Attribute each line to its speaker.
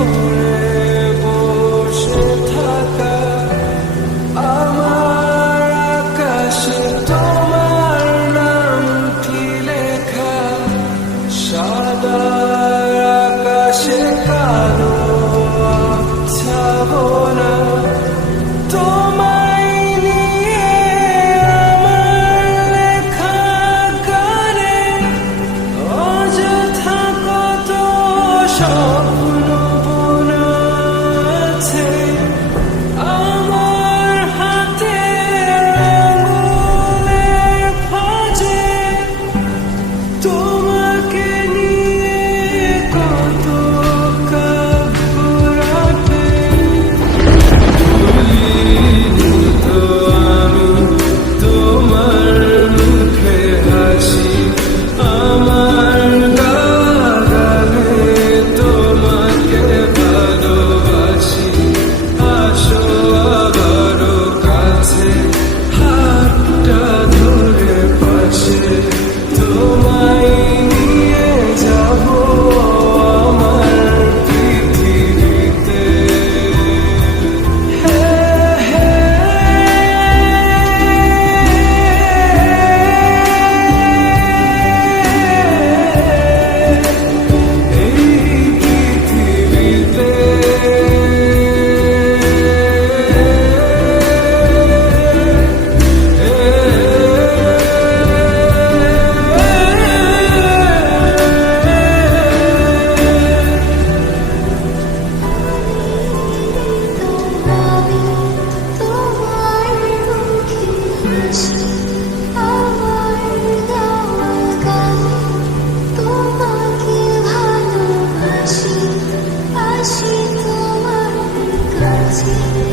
Speaker 1: you.
Speaker 2: Podcast.